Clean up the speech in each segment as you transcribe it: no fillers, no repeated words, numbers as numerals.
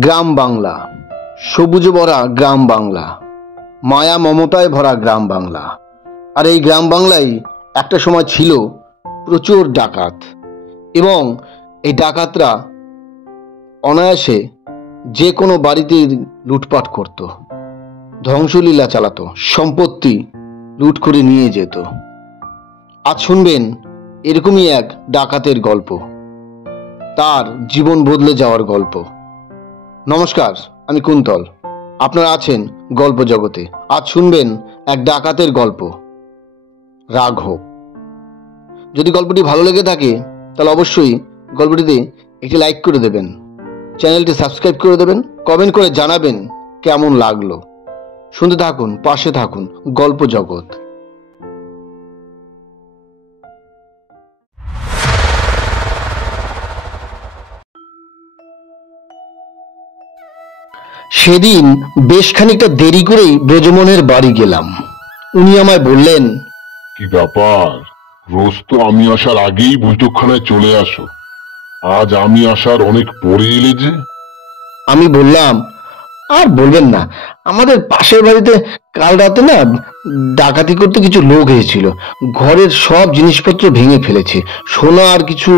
গ্রাম বাংলা, সবুজে ভরা গ্রাম বাংলা, মায়া মমতায় ভরা গ্রাম বাংলা। আর এই গ্রাম বাংলায় একটা সময় ছিল প্রচুর ডাকাত, এবং এই ডাকাতরা অনায়াসে যে কোনো বাড়িতে লুটপাট করত, ধ্বংসলীলা চালাতো, সম্পত্তি লুট করে নিয়ে যেত। আজ শুনবেন এরকমই এক ডাকাতের গল্প, তার জীবন বদলে যাওয়ার গল্প। নমস্কার, আমি কুন্তল, আপনারা আছেন গল্প জগতে। আজ শুনবেন এক ডাকাতের গল্প, রাঘব। যদি গল্পটি ভালো লেগে থাকে তাহলে অবশ্যই গল্পটিতে একটি লাইক করে দেবেন, চ্যানেলটি সাবস্ক্রাইব করে দেবেন, কমেন্ট করে জানাবেন কেমন লাগলো। শুনতে থাকুন, পাশে থাকুন, গল্প জগৎ। সেদিন বেশ খানিকটা দেরি করেই ব্রজমনের বাড়ি গেলাম। উনি আমায় বললেন, কি ব্যাপার, রোজ তো আমি আসার আগেই বৈঠকখানায় চলে আসো, আজ আমি আসার অনেক পরে এলে যে? আমি বললাম, আর বলবেন না, আমাদের পাশের বাড়িতে কাল রাতে না ডাকাতি করতে কিছু লোক এসেছিল, ঘরের সব জিনিসপত্র ভেঙে ফেলেছে, সোনা আর কিছু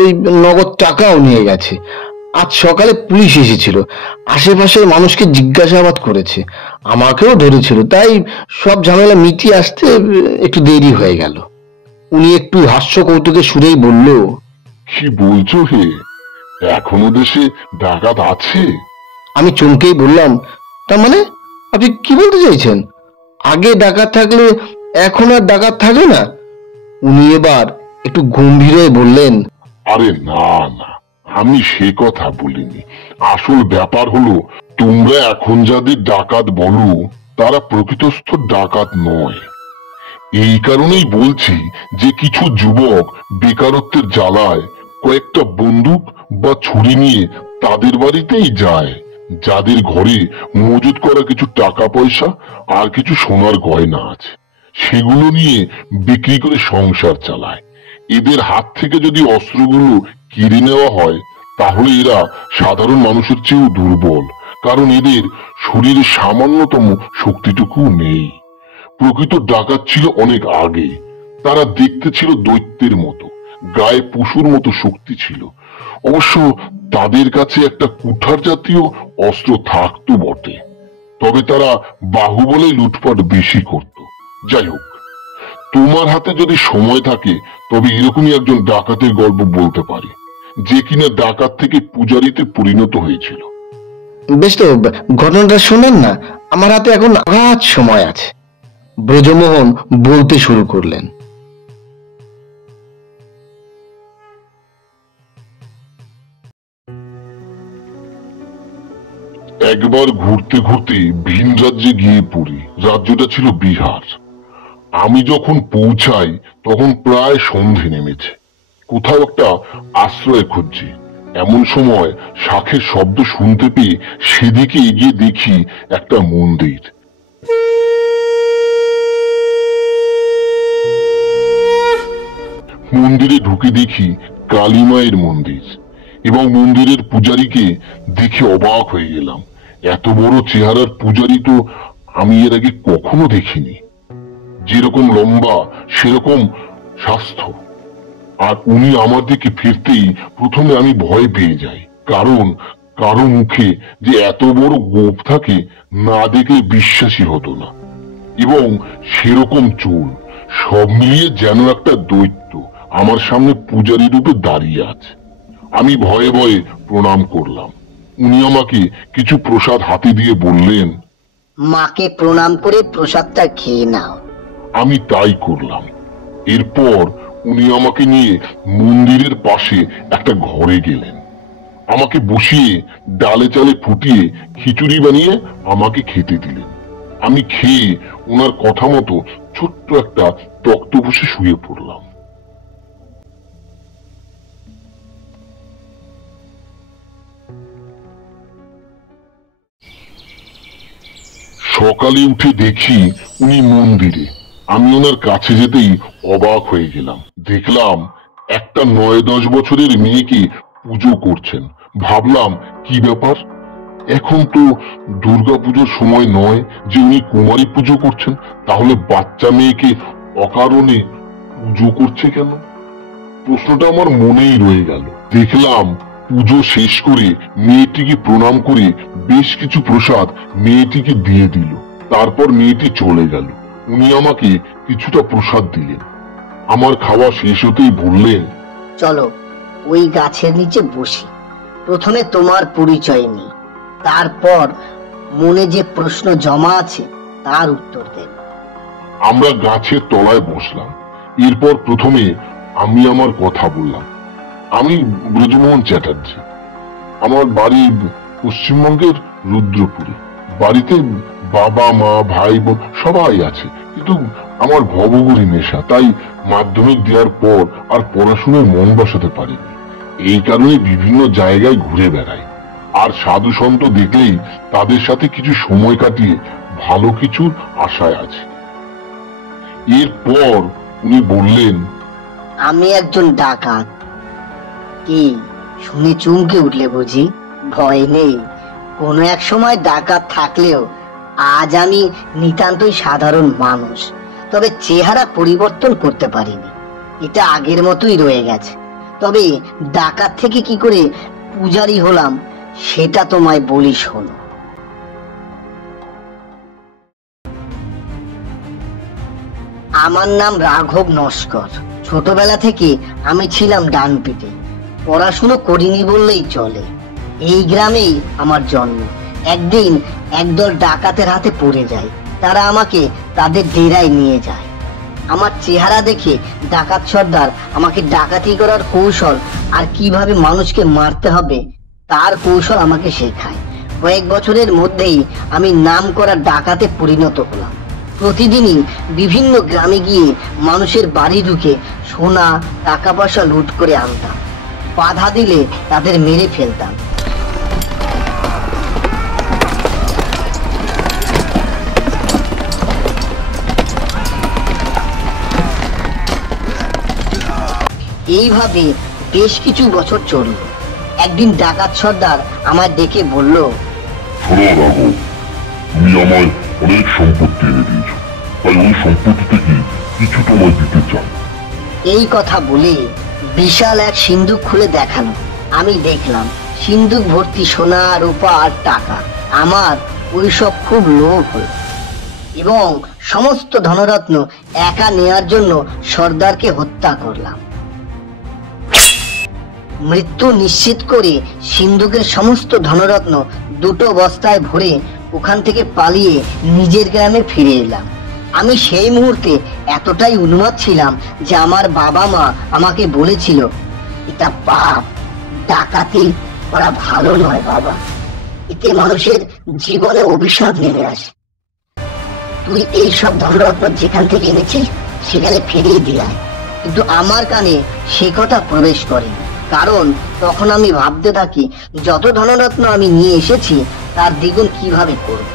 ওই নগদ টাকাও নিয়ে গেছে। আজ সকালে পুলিশ এসেছিল, আশেপাশের মানুষকে জিজ্ঞাসাবাদ করেছে, আমাকেও ধরেছিল, তাই সব ঝামেলা মিটিয়ে আসতে একটু দেরি হয়ে গেল। উনি একটু হাস্য কৌতুকের সুরেই বলল, কি বলছো হে, এখনো দেশে ডাকাত আছে? আমি চমকেই বললাম, তার মানে আপনি কি বলতে চাইছেন? আগে ডাকাত থাকলে এখন আর ডাকাত থাকে না? উনি এবার একটু গম্ভীর হয়ে বললেন, আরে না না, আমি সে কথা বলিনি। আসল ব্যাপার হলো, তোমরা এখন যাদের ডাকাত বলো তারা প্রকৃতস্থ ডাকাত নয়। এই কারণেই বলছি যে কিছু যুবক বেকারত্বের জ্বালায় কয়েকটা বন্দুক বা ছুরি নিয়ে তাদের বাড়িতেই যায়, যাদের ঘরে মজুত করা কিছু টাকা পয়সা আর কিছু সোনার গয়না আছে, সেগুলো নিয়ে বিক্রি করে সংসার চালায়। এদের হাত থেকে যদি অস্ত্রগুলো কেড়ে নেওয়া হয় তাহলে এরা সাধারণ মানুষের চেয়েও দুর্বল, কারণ এদের শরীরে সামান্যতম শক্তিটুকু নেই। প্রকৃত ডাকাত ছিল অনেক আগে, তারা দেখতে ছিল দৈত্যের মতো, গায়ে পশুর মতো শক্তি ছিল। অবশ্য তাদের কাছে একটা কুঠার জাতীয় অস্ত্র থাকতো বটে, তবে তারা বাহুবলে লুটপাট বেশি করত। যাই হোক, তোমার হাতে যদি সময় থাকে তবে এরকমই একজন ডাকাতের গল্প বলতে পারি, যে কিনা ডাকাত থেকে পূজারীতে পরিণত হয়েছিল। বেশ, তো ঘটনাটা শোনেন না, আমার হাতে এখন আজ সময় আছে। ব্রজমোহন বলতে শুরু করলেন, একবার ঘুরতে ঘুরতে ভিন রাজ্যে গিয়ে পড়ি। রাজ্যটা ছিল বিহার। আমি যখন পৌঁছাই তখন প্রায় সন্ধে নেমেছে। কোথাও একটা আশ্রয় খুঁজছি, এমন সময় শাঁখের শব্দ শুনতে পেয়ে সেদিকে এগিয়ে দেখি একটা মন্দির। মন্দিরে ঢুকে দেখি কালী মায়ের মন্দির, এবং মন্দিরের পূজারীকে দেখে অবাক হয়ে গেলাম। এত বড় চেহারার পূজারী তো আমি এর আগে কখনো দেখিনি। যেরকম লম্বা সেরকম স্বাস্থ্য, আর উনি আমার দিকে ফিরতেই প্রথমে আমি ভয় পেয়ে যাই, কারণ কারো মুখে যে এত বড় গোঁফ থাকে না দেখলে বিশ্বাসই হতো না, এবং সেরকম চুল, সব মিলিয়ে যেন একটা দৈত্য আমার সামনে পূজারী রূপে দাঁড়িয়ে আছে। আমি ভয়ে ভয়ে প্রণাম করলাম। উনি আমাকে কিছু প্রসাদ হাতে দিয়ে বললেন, মাকে প্রণাম করে প্রসাদটা খেয়ে নাও। আমি তাই করলাম। এরপর উনি আমাকে নিয়ে মন্দিরের পাশে একটা ঘরে গেলেন। আমাকে বসিয়ে ডালে চালে ফুটিয়ে খিচুড়ি বানিয়ে আমাকে খেতে দিলেন। আমি খেয়ে ওনার কথা মতো ছোট্ট একটা তক্ত বসে শুয়ে পড়লাম। সকালে উঠে দেখি উনি মন্দিরে। আমি ওনার কাছে যেতেই অবাক হয়ে গেলাম। দেখলাম একটা 9-10 বছরের মেয়েকে পুজো করছেন, ভাবলাম কি ব্যাপার, এখন তো দুর্গাপুজোর সময় নয় যে উনি কুমারী পুজো করছেন, তাহলে বাচ্চা মেয়েকে অকারণে পুজো করছে কেন? প্রশ্নটা আমার মনেই রয়ে গেল। দেখলাম পুজো শেষ করে মেয়েটিকে প্রণাম করে বেশ কিছু প্রসাদ মেয়েটিকে দিয়ে দিল। তারপর মেয়েটি চলে গেল। উনি আমাকে কিছুটা প্রসাদ দিলেন। আমার খাওয়া শেষ হতেই বললেন, চলো ওই গাছের নিচে বসি, প্রথমে তোমার পরিচয় নিই, তারপর মনে যে প্রশ্ন জমা আছে তার উত্তর দেব। আমরা গাছের তলায় বসলাম। এরপর প্রথমে আমি আমার কথা বললাম। আমি ব্রজমোহন চ্যাটার্জি। আমার বাড়ি পশ্চিমবঙ্গের রুদ্রপুরে। বাড়িতে বাবা মা ভাই বোন সবাই আছে, কিন্তু আমার ভবঘুরি নেশা, তাই মাধ্যমিক দেওয়ার পর আর পড়াশোনায় মন বসাতে পারিনি। এই কারণে বিভিন্ন জায়গায় ঘুরে বেড়াই, আর সাধু সন্ত দেখলেই তাদের সাথে কিছু সময় কাটিয়ে ভালো কিছুর আশায় আছে। এরপর উনি বললেন, আমি একজন ডাকাত। কি শুনে চমকে উঠলে বুঝি? ভয় নেই, কোনো এক সময় ডাকাত থাকলেও আজ আমি নিতান্তই সাধারণ মানুষ। তবে চেহারা পরিবর্তন করতে পারিনি, এটা আগের মতোই রয়ে গেছে। তবে ডাকাত থেকে কি করে পূজারি হলাম সেটা তোমায় বলি, শোনো। আমার নাম রাঘব নস্কর। ছোটবেলা থেকে আমি ছিলাম ডান পিঠে, পড়াশুনো করিনি বললেই চলে। এই গ্রামেই আমার জন্ম। একদিন একদল ডাকাতের হাতে পড়ে যায়। তারা আমাকে তাদের ডেরায় নিয়ে যায়। আমার চেহারা দেখে ডাকাত সর্দার আমাকে ডাকাতি করার কৌশল আর কিভাবে মানুষকে মারতে হবে তার কৌশল আমাকে শেখায়। কয়েক বছরের মধ্যেই আমি নাম করা ডাকাতে পরিণত হলাম। প্রতিদিনই বিভিন্ন গ্রামে গিয়ে মানুষের বাড়ি ঢুকে সোনা টাকা পয়সা লুট করে আনতাম। বাধা দিলে তাদের মেরে ফেলতাম। এইভাবে বেশ কিছু বছর চলল। একদিন ডাকাত সর্দার আমায় ডেকে বলল, শোনো রাঘব, তুমি আমায় অনেক সম্পত্তি এনে দিয়েছ, তাই ওই সম্পত্তি থেকে কিছু তোমায় দিতে চাই। এই কথা বলে বিশাল এক সিন্দুক খুলে দেখানো। আমি দেখলাম সিন্দুক ভর্তি সোনা রূপা আর টাকা। আমার ওইসব খুব লোভ হল এবং সমস্ত ধনরত্ন একা নেয়ার জন্য সর্দারকে হত্যা করলাম। মৃত্যু নিশ্চিত করে সিন্ধুকের সমস্ত ধনরত্ন দুটো বস্তায় ভরে ওখান থেকে পালিয়ে নিজের গ্রামে ফিরে এলাম। আমি সেই মুহূর্তে এতটাই উন্মাদ ছিলাম যে আমার বাবা মা আমাকে বলেছিল, এটা পাপ, ডাকাতি করা ভালো নয় বাবা, এতে মানুষের জীবনে অভিশাপ নেমে আসে। তুই এইসব ধনরত্ন যেখান থেকে এনেছিস সেখানে ফিরিয়ে দিয়ে আয়। কিন্তু আমার কানে সে কথা প্রবেশ করে, কারণ তখন আমি ভাবতে থাকি যত ধনরত্ন আমি নিয়ে এসেছি তার দ্বিগুণ কিভাবে করব।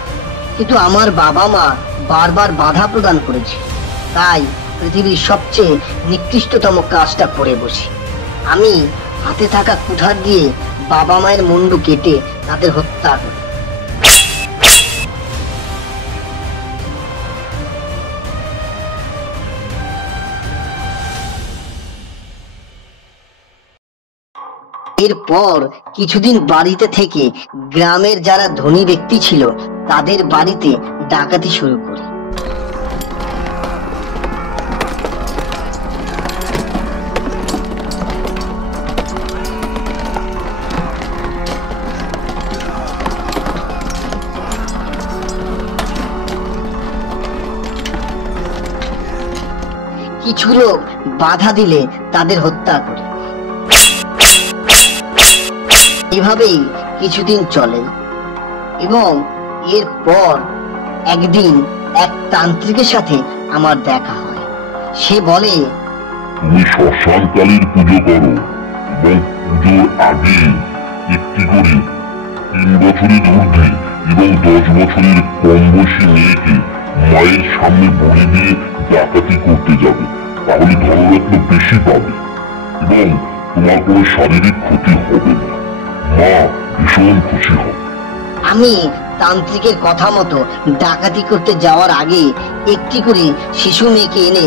কিন্তু আমার বাবা মা বারবার বাধা প্রদান করেছে, তাই পৃথিবীর সবচেয়ে নিকৃষ্টতম কাজটা করে বসি। আমি হাতে থাকা কুঠার দিয়ে বাবা মায়ের মুন্ডু কেটে তাদের হত্যা করি। এরপর কিছুদিন বাড়িতে থেকে গ্রামের যারা ধনী ব্যক্তি ছিল তাদের বাড়িতে ডাকাতি শুরু করি। কিছু লোক বাধা দিলে তাদের হত্যা করি। এভাবেই কিছুদিন চলে এবং এরপর একদিন এক তান্ত্রিকের সাথে আমার দেখা হয়। সে বলে, তুমি শ্মশান কালীর পুজো করো এবং পুজোর আগে একটি করে 3 বছরের ঊর্ধ্বে এবং 10 বছরের কম বয়সী মেয়েকে মায়ের সামনে বলি দিয়ে ডাকাতি করতে যাবে, তাহলে ধনরত্ন বেশি পাবে এবং তোমার কোনো শারীরিক ক্ষতি হবে না। মা ভীষণ খুশি হবে। আমি তান্ত্রিকের কথা মতো ডাকাতি করতে যাওয়ার আগে একটি করে শিশু মেয়েকে এনে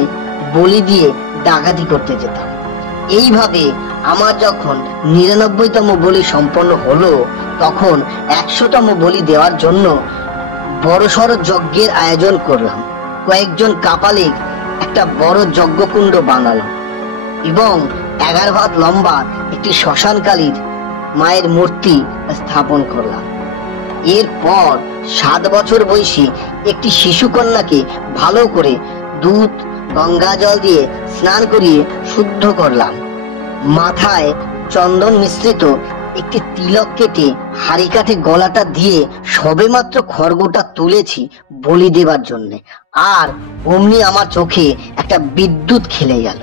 বলি দিয়ে ডাকাতি করতে যেতাম। এইভাবে আমার যখন 99তম বলি সম্পন্ন হলো, তখন 100তম বলি দেওয়ার জন্য বড়সড় যজ্ঞের আয়োজন করলাম। কয়েকজন কাপালিক একটা বড় যজ্ঞকুণ্ড বানালাম এবং 11 হাত লম্বা একটি শ্মশানকালীর মায়ের মূর্তি স্থাপন করলাম। এরপর 7 বছর বয়সী একটি শিশু কন্যাকে ভালো করে দুধ গঙ্গা জল দিয়ে স্নান করিয়ে শুদ্ধ করলাম। মাথায় চন্দন মিশ্রিত একটি তিলক কেটে হাড়ি কাঠে গলাটা দিয়ে সবেমাত্র খড়গটা তুলেছি বলি দেবার জন্য, আর অমনি আমার চোখে একটা বিদ্যুৎ খেলে গেল।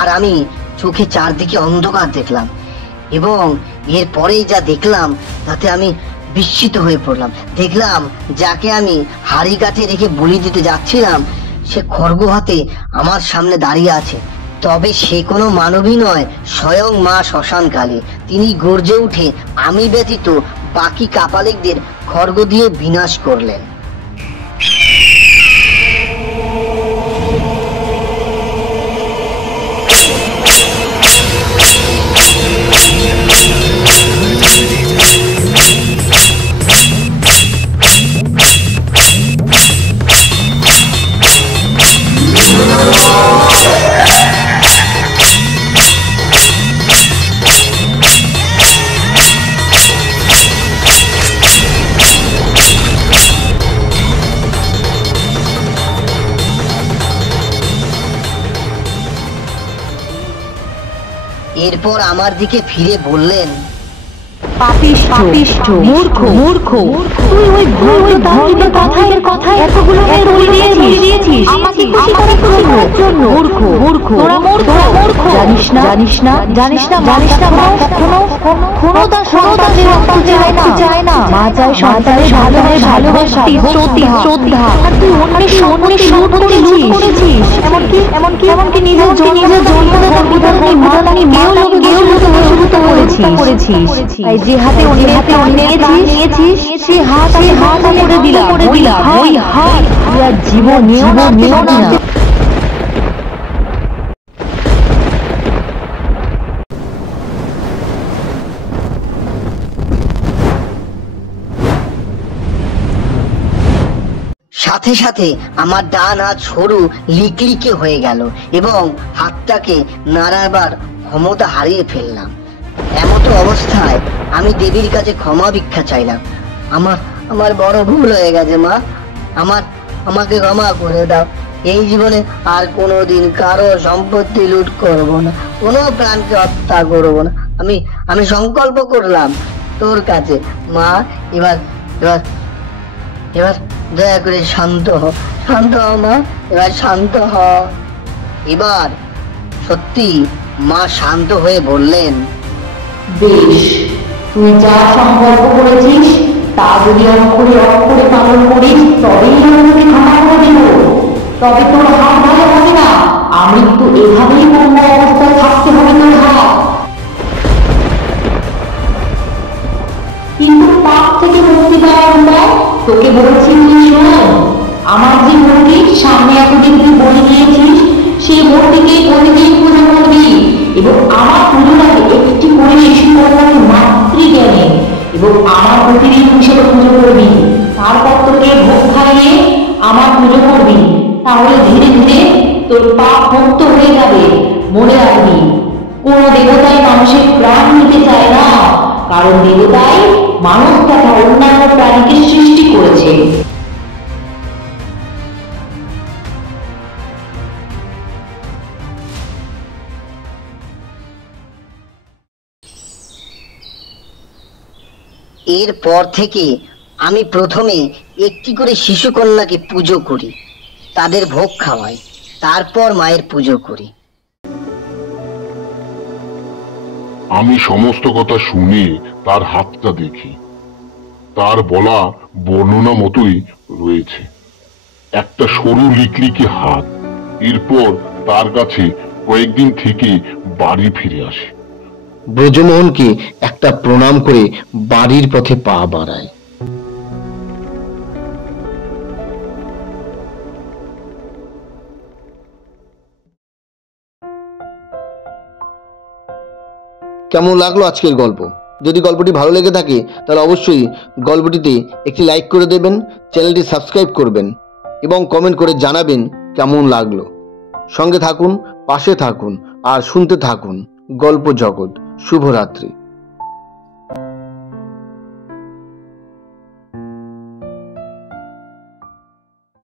আর আমি চোখে চারদিকে অন্ধকার দেখলাম এবং এরপরেই যা দেখলাম তাতে আমি বিস্মিত হয়ে পড়লাম। দেখলাম যাকে আমি হাড়ি কাঠে রেখে বলি দিতে যাচ্ছিলাম সে খড়গ হাতে আমার সামনে দাঁড়িয়ে আছে। তবে সে কোনো মানবী নয়, স্বয়ং মা শ্মশানকালী। তিনি গর্জে উঠে আমি ব্যতীত বাকি কাপালিকদের খড়গ দিয়ে বিনাশ করলেন। এরপর আমার দিকে ফিরে বললেন, পাপিষ্ঠ মূর্খ তুই ওই তান্ত্রিকের কথায় এতগুলো বলি দিয়েছিস আমাকে খুশি করার জন্য। মূর্খ তোরা মূর্খ। জানিস না কোনো তার সন্তানের রক্ত চায় না। মা চায় সন্তানের ভালোবাসা শ্রদ্ধা। আর তুই অন্যের সম্পত্তি লুট করেছিস, এমনকি নিজের জন্মদাতা পিতাকে মেয়েও বশীভূত করেছিস। তাই যে হাতে নিয়েছিস সে হাত আমি করে দিলাম। ওই হাত আর জীবনেও না। সাথে সাথে আমার ডান হাত সরু লিকলিকে হয়ে গেল এবং হাতটাকে নাড়াবার ক্ষমতা হারিয়ে ফেললাম। এমতো অবস্থায় আমি দেবীর কাছে ক্ষমা ভিক্ষা চাইলাম। আমার বড় ভুল হয়ে গেছে মা, আমাকে ক্ষমা করে দাও। এই জীবনে আর কোনোদিন কারো সম্পত্তি লুট করব না, কোনো প্রাণকে হত্যা করব না। আমি সংকল্প করলাম তোর কাছে মা। এবার দয়া করে শান্ত হ মা, এবার শান্ত হ। এবার সত্যি মা শান্ত হয়ে বললেন, বেশ, তুই যা সংকল্প করেছিস তা যদি অক্ষরে পালন করিস তবেই আমি তোকে ক্ষমা করে দেব। তবে তোর হাত ভালো হবে না, আমৃত্যু এভাবেই পূর্ণ অবস্থায় থাকতে হবে তোর হাত। কিন্তু পাপ থেকে মুক্তি পাওয়ার উপায় তোকে বলছি, শোন। আমার যে মূর্তি সামনে এতদিন তুই বলে দিয়েছিস, সেই মূর্তিকে প্রতিদিন পূজা করবি এবং আমার পুজোটাকে একটি করে শিশু কন্যাকে মাতৃজ্ঞানে এবং আমার প্রতিদিন হিসেবে পুজো করবি। তারপর তোকে ভোগ খাইয়ে আমার পুজো করবি। তাহলে ধীরে ধীরে তোর পাপ মুক্ত হয়ে যাবে। মনে রাখবি, কোন দেবতাই মানুষের প্রাণ নিতে চায় না, কারণ দেবতাই মানুষ তথা অন্যান্য প্রাণীকে সৃষ্টি করেছে। এরপর থেকে আমি প্রথমে একটি করে শিশু কন্যাকে পুজো করি, তাদের ভোগ খাওয়াই, তারপর মায়ের পুজো করি। আমি সমস্ত কথা শুনে তার হাতটা দেখি। তার বলা বর্ণনা মতোই রয়েছে। একটা সরু লিকলিকে হাত, এরপর তার কাছে কয়েকদিন থেকে বাড়ি ফিরে আসে। ব্রজমোহনকে একটা প্রণাম করে বাড়ির পথে পা বাড়ায়। কেমন লাগলো আজকের গল্প? যদি গল্পটি ভালো লেগে থাকে তাহলে অবশ্যই গল্পটিতে একটি লাইক করে দেবেন, চ্যানেলটি সাবস্ক্রাইব করবেন এবং কমেন্ট করে জানাবেন কেমন লাগলো। সঙ্গে থাকুন, পাশে থাকুন আর শুনতে থাকুন গল্প জগৎ। শুভরাত্রি।